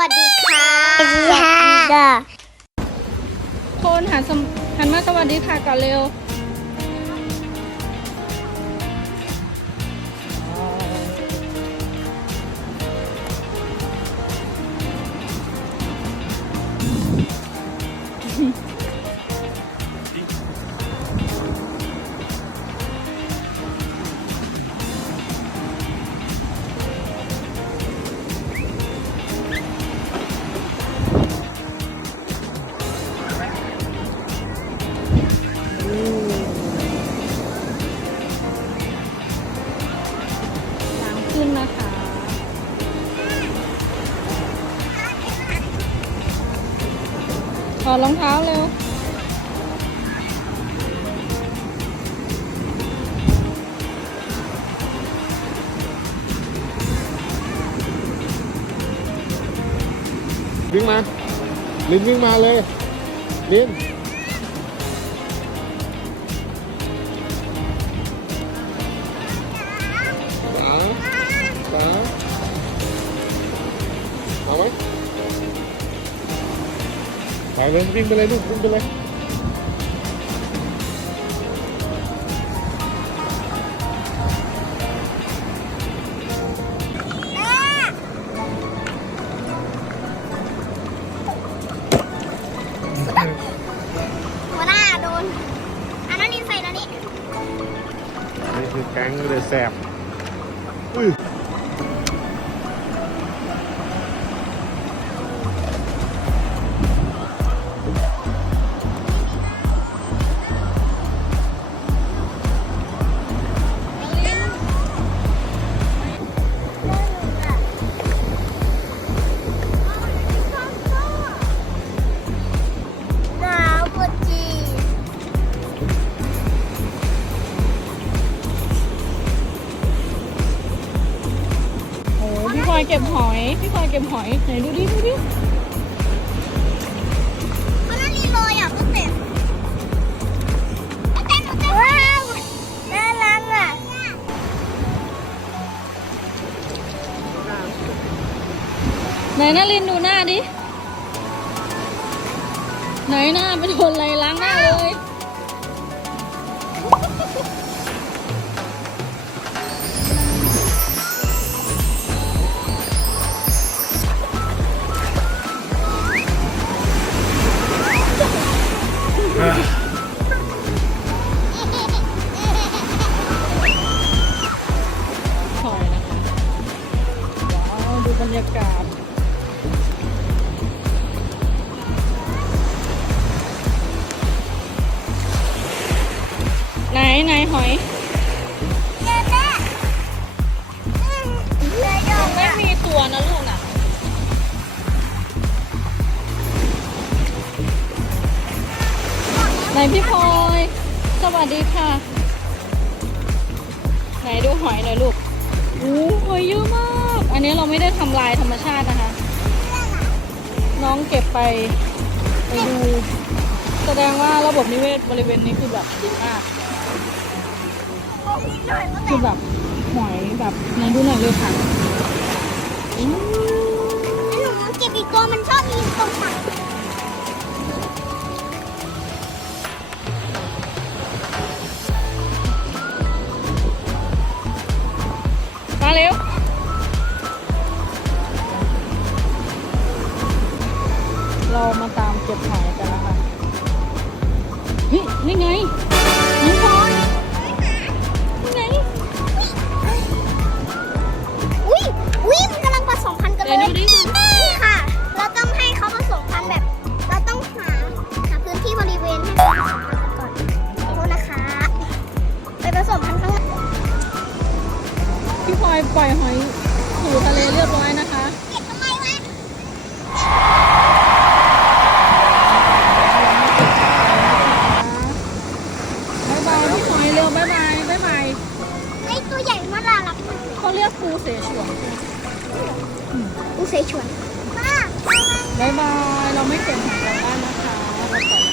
วัสดีค่ะสวัสดีค่ะโคนหันมาสวัสดีค่ะก่อนเร็วขึ้นนะคะถอดรองเท้าเร็ววิ่งมาลินวิ่งมาเลยลินจ๋าเอาไหมไปเลยวิ่งไปเลยลูกวิ่งไปเลยหัวหน้าโดนอันนั้นนี่ใส่แล้วนี่ นี่คือแก๊งเลยแสบหนาวปวดจี โอ้พี่พลอยเก็บหอยพี่พลอยเก็บหอยไหนดูดิดูดิ อันนั้นนี่ลอยอ่ะก็เต็มว้าวน่ารักอ่ะ ไหนนารินดูหน้าดิไหนหน้าไปโดนอะไรล้างหน้าเลยหอยนะคะว้าวดูบรรยากาศไหนหอยยังไม่มีตัวนะลูกน่ะไหนพี่พลอยสวัสดีค่ะไหนดูหอยหน่อยลูกโอ้หอยเยอะมากอันนี้เราไม่ได้ทำลายธรรมชาตินะคะน้องเก็บไปดูแสดงว่าระบบนิเวศบริเวณนี้คือแบบดีมากคือแบบหอยแบบไหนดูหน่อยเลยค่ะหนูเก็บอีกตัวมันชอบมีตรงฝั่ง มาเร็วเรามาตามเก็บหอยกันนะคะเฮ้ยนี่ไงน้องพลอยนี่ไง อุ้ยมันกำลังผสมพันธุ์กันเลย เดี๋ยวดูดิ นี่ค่ะ เราต้องให้เขาผสมพันธุ์แบบ เราต้องหาพื้นที่บริเวณให้เขาผสมพันธุ์กันก่อนขอโทษนะคะ ไปผสมพันธุ์ข้างล่าง พี่พลอยปล่อยหอยสู่ทะเลเรียบร้อยนะคะ เก็บทำไมวะ บ๊ายบายพี่พลอยเร็วบ๊ายบายบ๊ายบาย ไอ้ตัวใหญ่มันน่ารัก เขาเรียกปูเสฉวน อุเสฉวน บ๊ายบายเราไม่เก็บหอยกลับบ้านนะคะเราปล่อย